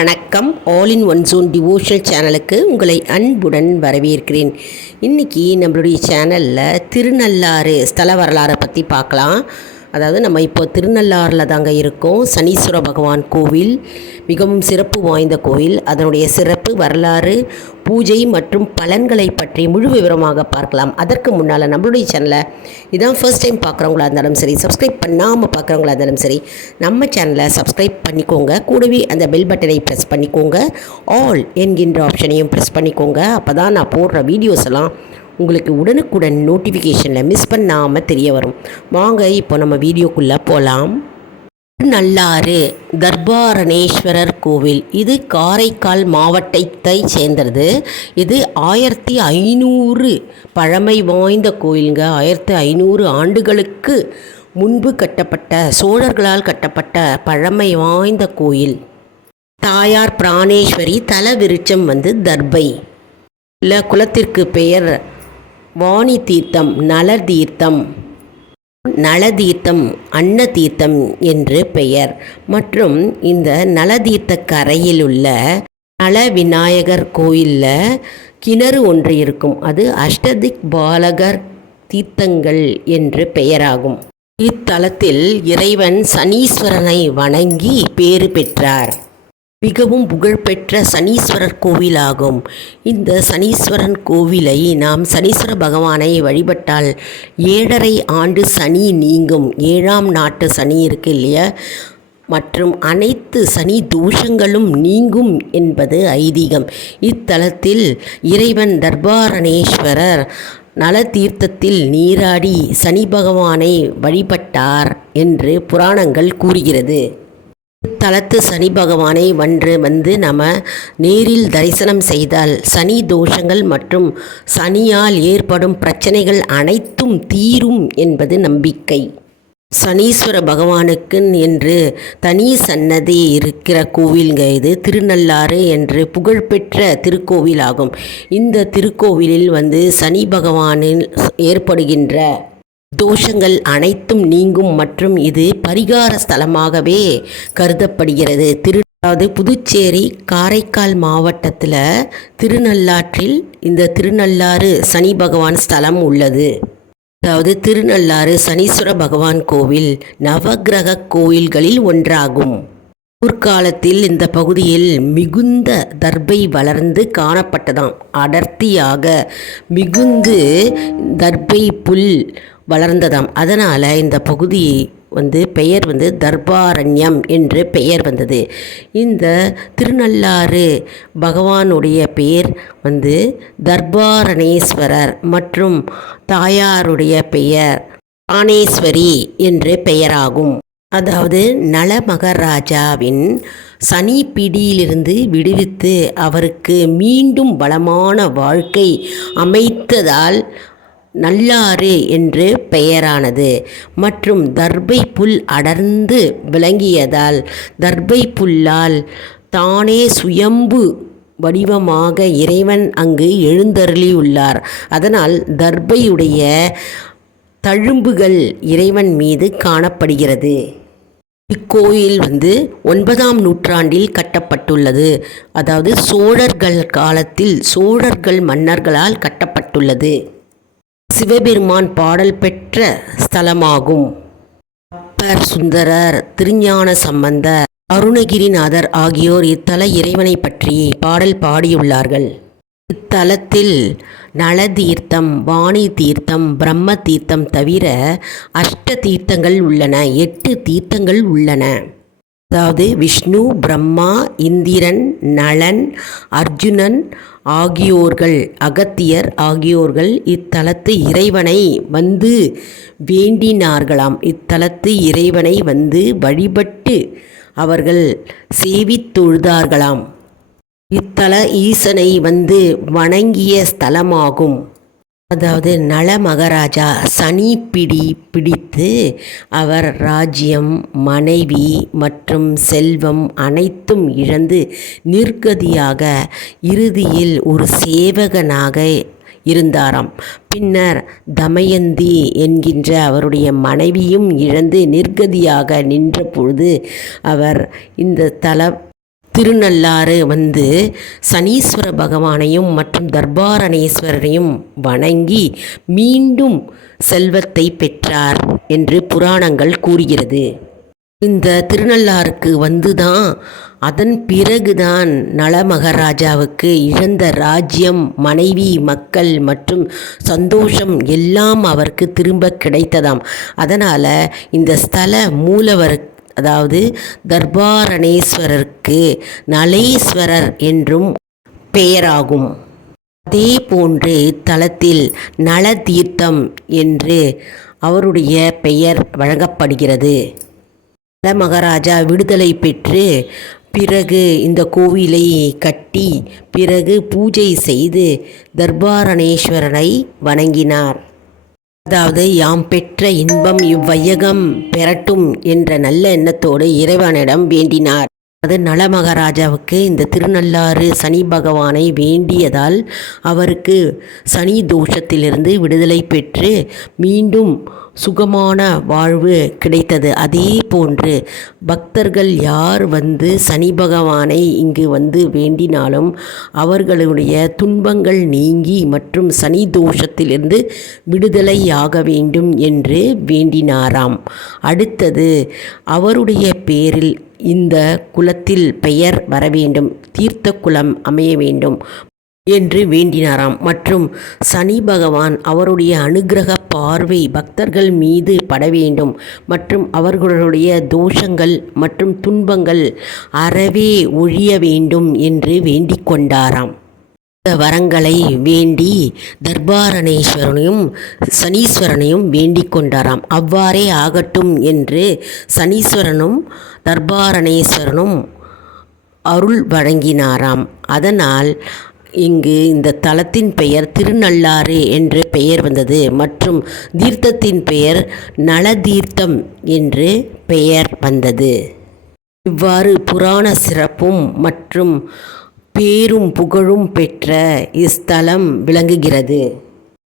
வணக்கம். All in one zone devotional சேனலுக்கு உங்களை அன்புடன் வரவேற்கிறேன். இன்றைக்கி நம்மளுடைய சேனலில் திருநள்ளாறு ஸ்தல வரலாறை பற்றி பார்க்கலாம். அதாவது நம்ம இப்போ திருநள்ளாறில் தாங்க இருக்கோம். சனீஸ்வர பகவான் கோவில் மிகவும் சிறப்பு வாய்ந்த கோவில். அதனுடைய சிறப்பு வரலாறு பூஜை மற்றும் பலன்களை பற்றி முழு விவரமாக பார்க்கலாம். அதற்கு முன்னால் நம்மளுடைய சேனலை இதான் ஃபர்ஸ்ட் டைம் பார்க்குறவங்களா இருந்தாலும் சரி சப்ஸ்கிரைப் பண்ணாமல் பார்க்குறவங்களா இருந்தாலும் சரி நம்ம சேனலை சப்ஸ்கிரைப் பண்ணிக்கோங்க. கூடவே அந்த பெல் பட்டனை ப்ரெஸ் பண்ணிக்கோங்க. ஆல் என்கின்ற ஆப்ஷனையும் ப்ரெஸ் பண்ணிக்கோங்க. அப்போ தான் நான் போடுற வீடியோஸ் எல்லாம் உங்களுக்கு உடனுக்குடன் நோட்டிஃபிகேஷனில் மிஸ் பண்ணாமல் தெரிய வரும். வாங்க இப்போ நம்ம வீடியோக்குள்ளே போகலாம் நல்லாறு தர்பாரணேஸ்வரர் கோவில். இது காரைக்கால் மாவட்டத்தை சேர்ந்தது. இது ஆயிரத்தி ஐநூறு பழமை வாய்ந்த கோயிலுங்க. ஆயிரத்தி ஐநூறு ஆண்டுகளுக்கு முன்பு கட்டப்பட்ட சோழர்களால் கட்டப்பட்ட பழமை வாய்ந்த கோயில். தாயார் பிராணேஸ்வரி தல விருட்சம் வந்து தர்பை. இல்லை குலத்திற்கு பெயர் வாணி தீர்த்தம் நலர் தீர்த்தம் நலதீர்த்தம் அன்னதீர்த்தம் என்று பெயர். மற்றும் இந்த நலதீர்த்த கரையில் உள்ள நல விநாயகர் கோயிலில் கிணறு ஒன்று இருக்கும். அது அஷ்டதிக் பாலகர் தீர்த்தங்கள் என்று பெயராகும். இத்தலத்தில் இறைவன் சனீஸ்வரனை வணங்கி பேறு பெற்றார். மிகவும் புகழ்பெற்ற சனீஸ்வரர் கோவிலாகும். இந்த சனீஸ்வரன் கோவிலை நாம் சனீஸ்வர பகவானை வழிபட்டால் ஏழரை ஆண்டு சனி நீங்கும். ஏழாம் நாட்டு சனி இருக்கு இல்லையா? மற்றும் அனைத்து சனி தோஷங்களும் நீங்கும் என்பது ஐதீகம். இத்தலத்தில் இறைவன் தர்பாரணேஸ்வரர் நல தீர்த்தத்தில் நீராடி சனி பகவானை வழிபட்டார் என்று புராணங்கள் கூறுகிறது. தலத்து சனி பகவானை வன்று வந்து நம்ம நேரில் தரிசனம் செய்தால் சனி தோஷங்கள் மற்றும் சனியால் ஏற்படும் பிரச்சனைகள் அனைத்தும் தீரும் என்பது நம்பிக்கை. சனீஸ்வர பகவானுக்கு என்று தனி சன்னதி இருக்கிற கோவில்ங்க இது திருநள்ளாறு என்று புகழ்பெற்ற திருக்கோவிலாகும். இந்த திருக்கோவிலில் வந்து சனி பகவானில் ஏற்படுகின்ற தோஷங்கள் அனைத்தும் நீங்கும் மற்றும் இது பரிகார ஸ்தலமாகவே கருதப்படுகிறது. திரு அதாவது புதுச்சேரி காரைக்கால் மாவட்டத்தில் திருநள்ளாற்றில் இந்த திருநள்ளாறு சனி பகவான் ஸ்தலம் உள்ளது. அதாவது திருநள்ளாறு சனீஸ்வர பகவான் கோவில் நவகிரக கோயில்களில் ஒன்றாகும். ஊர்காலத்தில் இந்த பகுதியில் மிகுந்த தர்பை வளர்ந்து காணப்பட்டதாம். அடர்த்தியாக மிகுந்து தர்பை புல் வளர்ந்ததாம். அதனால் இந்த பகுதி வந்து பெயர் வந்து தர்பாரண்யம் என்று பெயர் வந்தது. இந்த திருநள்ளாறு பகவானுடைய பெயர் வந்து தர்பாரணேஸ்வரர் மற்றும் தாயாருடைய பெயர் தானேஸ்வரி என்று பெயராகும். அதாவது நலமகராஜாவின் சனி பிடியிலிருந்து விடுவித்து அவருக்கு மீண்டும் பலமான வாழ்க்கை அமைத்ததால் நல்லாறு என்று பெயரானது. மற்றும் தர்பை புல் அடர்ந்து விளங்கியதால் தர்பை புல்லால் தானே சுயம்பு வடிவமாக இறைவன் அங்கு எழுந்தருளியுள்ளார். அதனால் தர்பையுடைய தழும்புகள் இறைவன் மீது காணப்படுகிறது. இக்கோயில் வந்து ஒன்பதாம் நூற்றாண்டில் கட்டப்பட்டுள்ளது. அதாவது சோழர்கள் காலத்தில் சோழர்கள் மன்னர்களால் கட்டப்பட்டுள்ளது. சிவபெருமான் பாடல் பெற்ற ஸ்தலமாகும். அப்பர் சுந்தரர் திருஞான சம்பந்தர் அருணகிரிநாதர் ஆகியோர் இத்தல இறைவனை பற்றி பாடல் பாடியுள்ளார்கள். இத்தலத்தில் நலதீர்த்தம் வாணி தீர்த்தம் பிரம்ம தீர்த்தம் தவிர அஷ்ட தீர்த்தங்கள் உள்ளன. எட்டு தீர்த்தங்கள் உள்ளன. அதாவது விஷ்ணு பிரம்மா இந்திரன் நளன் அர்ஜுனன் ஆகியோர்கள் அகத்தியர் ஆகியோர்கள் இத்தலத்து இறைவனை வந்து வேண்டினார்களாம். இத்தலத்து இறைவனை வந்து வழிபட்டு அவர்கள் சேவித்தொழுதார்களாம். இத்தல ஈசனை வந்து வணங்கிய ஸ்தலமாகும். அதாவது நல மகாராஜா சனி பிடி பிடித்து அவர் ராஜ்யம் மனைவி மற்றும் செல்வம் அனைத்தும் இழந்து நிர்கதியாக இறுதியில் ஒரு சேவகனாக இருந்தாராம். பின்னர் தமயந்தி என்கின்ற அவருடைய மனைவியும் இழந்து நிர்கதியாக நின்ற பொழுது அவர் இந்த தல திருநள்ளாறு வந்து சனீஸ்வர பகவானையும் மற்றும் தர்பாரணேஸ்வரரையும் வணங்கி மீண்டும் செல்வத்தை பெற்றார் என்று புராணங்கள் கூறுகிறது. இந்த திருநள்ளாறுக்கு வந்துதான் அதன் பிறகுதான் நலமகராஜாவுக்கு இழந்த ராஜ்யம் மனைவி மக்கள் மற்றும் சந்தோஷம் எல்லாம் அவருக்கு திரும்ப கிடைத்ததாம். அதனால் இந்த ஸ்தல மூலவர் அதாவது தர்பாரணேஸ்வரருக்கு நலேஸ்வரர் என்றும் பெயராகும். அதே போன்று இத்தலத்தில் நலதீர்த்தம் என்று அவருடைய பெயர் வழங்கப்படுகிறது. நல மகாராஜா விடுதலை பெற்று பிறகு இந்த கோவிலை கட்டி பிறகு பூஜை செய்து தர்பாரணேஸ்வரனை வணங்கினார். அதாவது யாம் பெற்ற இன்பம் இவ்வையகம் பெறட்டும் என்ற நல்ல எண்ணத்தோடு இறைவனிடம் வேண்டினார். அது நலமகாராஜாவுக்கு இந்த திருநள்ளாறு சனி பகவானை வேண்டியதால் அவருக்கு சனி தோஷத்திலிருந்து விடுதலை பெற்று மீண்டும் சுகமான வாழ்வு கிடைத்தது. அதே போன்று பக்தர்கள் யார் வந்து சனி பகவானை இங்கு வந்து வேண்டினாலும் அவர்களுடைய துன்பங்கள் நீங்கி மற்றும் சனி தோஷத்திலிருந்து விடுதலையாக வேண்டும் என்று வேண்டினாராம். அடுத்தது அவருடைய பேரில் இந்த குலத்தில் பெயர் வர வேண்டும் தீர்த்த குலம் அமைய வேண்டும் என்று வேண்டினாராம். மற்றும் சனி பகவான் அவருடைய அனுக்கிரக பார்வை பக்தர்கள் மீது பட வேண்டும். மற்றும் அவர்களுடைய தோஷங்கள் மற்றும் துன்பங்கள் அறவே ஒழிய வேண்டும் என்று வேண்டிக் கொண்டாராம். வரங்களை வேண்டி தர்பாரணேஸ்வரனையும் சனீஸ்வரனையும் வேண்டிக் கொண்டாராம். அவ்வாறே ஆகட்டும் என்று சனீஸ்வரனும் தர்பாரணேஸ்வரனும் அருள் வழங்கினாராம். அதனால் இங்கு இந்த தலத்தின் பெயர் திருநள்ளாறு என்று பெயர் வந்தது. மற்றும் தீர்த்தத்தின் பெயர் நலதீர்த்தம் என்று பெயர் வந்தது. இவ்வாறு புராண சிறப்பும் மற்றும் பேரும் புகழும் பெற்ற இஸ்தலம் விளங்குகிறது.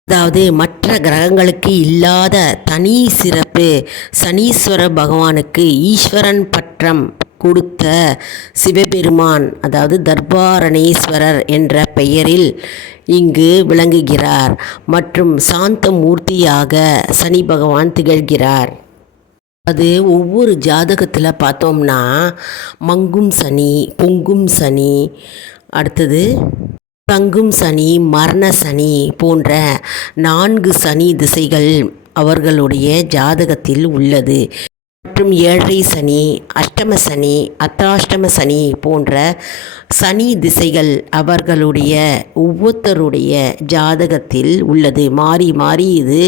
அதாவது மற்ற கிரகங்களுக்கு இல்லாத தனி சிறப்பு சனீஸ்வர பகவானுக்கு ஈஸ்வரன் பட்டம் கொடுத்த சிவபெருமான் அதாவது தர்பாரணேஸ்வரர் என்ற பெயரில் இங்கு விளங்குகிறார் மற்றும் சாந்த மூர்த்தியாக சனி பகவான் திகழ்கிறார். அது ஒவ்வொரு ஜாதகத்தில் பார்த்தோம்னா மங்கும் சனி பொங்கும் சனி அடுத்தது தங்கும் சனி மரண சனி போன்ற நான்கு சனி திசைகள் அவர்களுடைய ஜாதகத்தில் உள்ளது. மற்றும் ஏழரை சனி அஷ்டம சனி அத்தாஷ்டம சனி போன்ற சனி திசைகள் அவர்களுடைய ஒவ்வொருத்தருடைய ஜாதகத்தில் உள்ளது. மாறி மாறி இது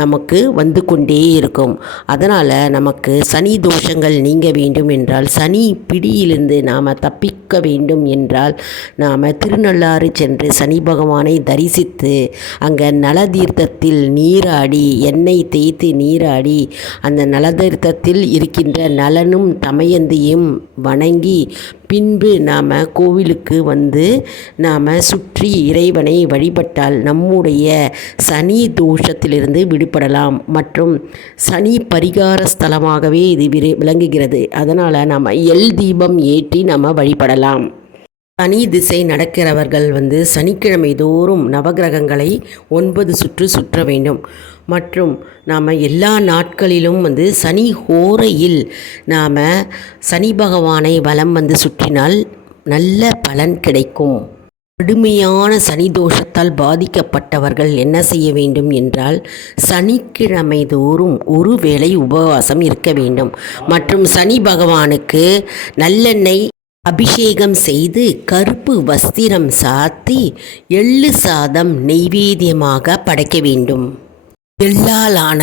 நமக்கு வந்து கொண்டே இருக்கும். அதனால் நமக்கு சனி தோஷங்கள் நீங்க வேண்டும் என்றால் சனி பிடியிலிருந்து நாம் தப்பிக்க வேண்டும் என்றால் நாம் திருநள்ளாறு சென்று சனி பகவானை தரிசித்து அங்கே நலதீர்த்தத்தில் நீராடி எண்ணெய் தேய்த்து நீராடி அந்த நலதீர்த்தத்தில் இருக்கின்ற நலனும் தமயந்தியும் வணங்கி பின்பு நாம் கோவிலுக்கு வந்து நாம் சுற்றி இறைவனை வழிபட்டால் நம்முடைய சனி தோஷத்திலிருந்து விடுபடலாம். மற்றும் சனி பரிகார ஸ்தலமாகவே இது விரு- விளங்குகிறது. அதனால் நாம் எல் தீபம் ஏற்றி நம்ம வழிபடலாம். சனி திசை நடக்கிறவர்கள் வந்து சனிக்கிழமை தோறும் நவகிரகங்களை ஒன்பது சுற்று சுற்ற வேண்டும். மற்றும் நாம் எல்லா நாட்களிலும் வந்து சனி ஹோரையில் நாம் சனி பகவானை வலம் வந்து சுற்றினால் நல்ல பலன் கிடைக்கும். கடுமையான சனி தோஷத்தால் பாதிக்கப்பட்டவர்கள் என்ன செய்ய வேண்டும் என்றால் சனிக்கிழமை தோறும் ஒரு வேளை உபவாசம் இருக்க வேண்டும். மற்றும் சனி பகவானுக்கு நல்லெண்ணெய் அபிஷேகம் செய்து கருப்பு வஸ்திரம் சாத்தி எள்ளு சாதம் நெய்வேத்தியமாக படைக்க வேண்டும். எள்ளாலான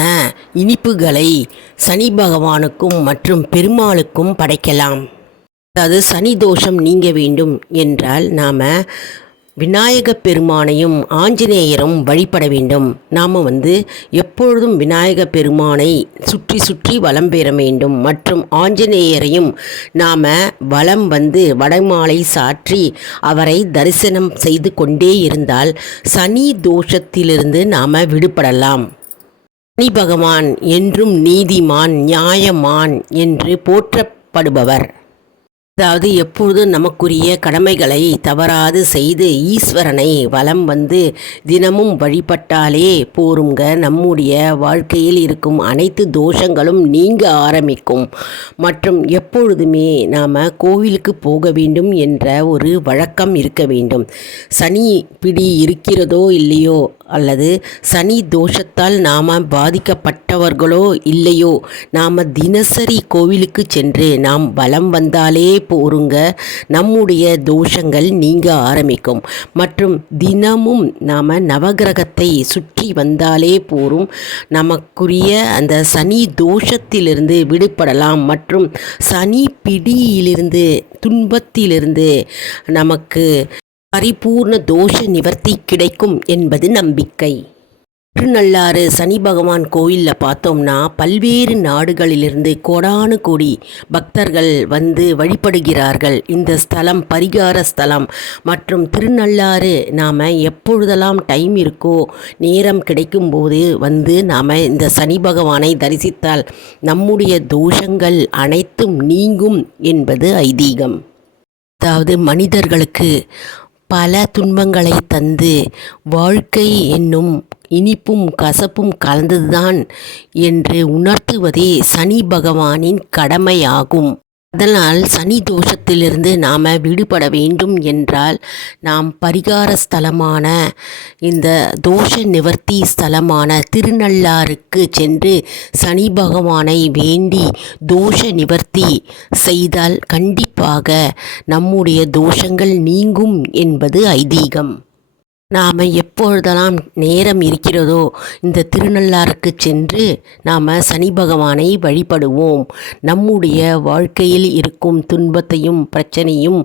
இனிப்புகளை சனி பகவானுக்கும் மற்றும் பெருமாளுக்கும் படைக்கலாம். அதாவது சனி தோஷம் நீங்க வேண்டும் என்றால் நாம் விநாயகப் பெருமானையும் ஆஞ்சநேயரும் வழிபட வேண்டும். நாம் வந்து எப்பொழுதும் விநாயகப் பெருமானை சுற்றி சுற்றி வலம் பெற வேண்டும். மற்றும் ஆஞ்சநேயரையும் நாம் வலம் வந்து வடமாலை சாற்றி அவரை தரிசனம் செய்து கொண்டே இருந்தால் சனி தோஷத்திலிருந்து நாம் விடுபடலாம். சனி பகவான் என்றும் நீதிமான் நியாயமான் என்று போற்றப்படுபவர். அதாவது எப்பொழுதும் நமக்குரிய கடமைகளை தவறாது செய்து ஈஸ்வரனை வலம் வந்து தினமும் வழிபட்டாலே போருங்க. நம்முடைய வாழ்க்கையில் இருக்கும் அனைத்து தோஷங்களும் நீங்க ஆரம்பிக்கும். மற்றும் எப்பொழுதுமே நாம் கோவிலுக்கு போக வேண்டும் என்ற ஒரு வழக்கம் இருக்க வேண்டும். சனி பிடி இருக்கிறதோ இல்லையோ அல்லது சனி தோஷத்தால் நாம் பாதிக்கப்பட்டவர்களோ இல்லையோ நாம் தினசரி கோவிலுக்கு சென்று நாம் வலம் வந்தாலே போருங்க நம்முடைய தோஷங்கள் நீங்க ஆரம்பிக்கும். மற்றும் தினமும் நாம் நவகிரகத்தை சுற்றி வந்தாலே போரும் நமக்குரிய அந்த சனி தோஷத்திலிருந்து விடுபடலாம். மற்றும் சனி பிடியிலிருந்து துன்பத்திலிருந்து நமக்கு பரிபூர்ண தோஷ நிவர்த்தி கிடைக்கும் என்பது நம்பிக்கை. திருநள்ளாறு சனி பகவான் கோயிலில் பார்த்தோம்னா பல்வேறு நாடுகளிலிருந்து கோடானு கோடி பக்தர்கள் வந்து வழிபடுகிறார்கள். இந்த ஸ்தலம் பரிகார ஸ்தலம். மற்றும் திருநள்ளாறு நாம் எப்பொழுதெல்லாம் டைம் இருக்கோ நேரம் கிடைக்கும்போது வந்து நாம் இந்த சனி பகவானை தரிசித்தால் நம்முடைய தோஷங்கள் அனைத்தும் நீங்கும் என்பது ஐதீகம். அதாவது மனிதர்களுக்கு பல துன்பங்களை தந்து வாழ்க்கை என்னும் இனிப்பும் கசப்பும் கலந்ததுதான் என்று உணர்த்துவதே சனி பகவானின் கடமையாகும். அதனால் சனி தோஷத்திலிருந்து நாம் விடுபட வேண்டும் என்றால் நாம் பரிகார ஸ்தலமான இந்த தோஷ நிவர்த்தி ஸ்தலமான திருநள்ளாருக்கு சென்று சனி பகவானை வேண்டி தோஷ நிவர்த்தி செய்தால் கண்டிப்பாக நம்முடைய தோஷங்கள் நீங்கும் என்பது ஐதீகம். நாம் எப்பொழுதெல்லாம் நேரம் இருக்கிறதோ இந்த திருநள்ளாருக்கு சென்று நாம் சனி பகவானை வழிபடுவோம். நம்முடைய வாழ்க்கையில் இருக்கும் துன்பத்தையும் பிரச்சனையும்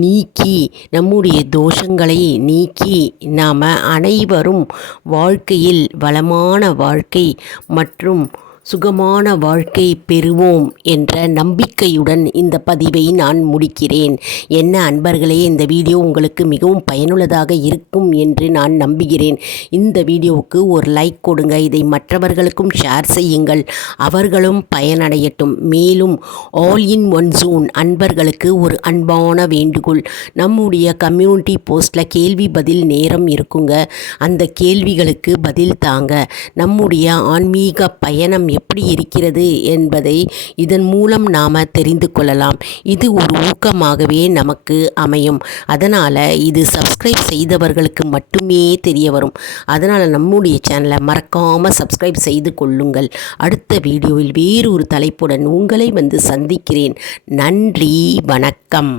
நீக்கி நம்முடைய தோஷங்களை நீக்கி நாம் அனைவரும் வாழ்க்கையில் வளமான வாழ்க்கை மற்றும் சுகமான வாழ்க்கை பெறுவோம் என்ற நம்பிக்கையுடன் இந்த பதிவை நான் முடிக்கிறேன். என்ன அன்பர்களே இந்த வீடியோ உங்களுக்கு மிகவும் பயனுள்ளதாக இருக்கும் என்று நான் நம்புகிறேன். இந்த வீடியோவுக்கு ஒரு லைக் கொடுங்க. இதை மற்றவர்களுக்கும் ஷேர் செய்யுங்கள். அவர்களும் பயனடையட்டும். மேலும் ஆல் இன் ஒன் ஜூன் அன்பர்களுக்கு ஒரு அன்பான வேண்டுகோள். நம்முடைய கம்யூனிட்டி போஸ்ட்டில் கேள்வி பதில் நேரம் இருக்குங்க. அந்த கேள்விகளுக்கு பதில் தாங்க. நம்முடைய ஆன்மீக பயணம் எப்படி இருக்கிறது என்பதை இதன் மூலம் நாம் தெரிந்து கொள்ளலாம். இது ஒரு ஊக்கமாகவே நமக்கு அமையும். அதனால் இது சப்ஸ்கிரைப் செய்தவர்களுக்கு மட்டுமே தெரிய வரும். அதனால் நம்முடைய சேனலை மறக்காமல் சப்ஸ்கிரைப் செய்து கொள்ளுங்கள். அடுத்த வீடியோவில் வேறு ஒரு தலைப்புடன் உங்களை வந்து சந்திக்கிறேன். நன்றி வணக்கம்.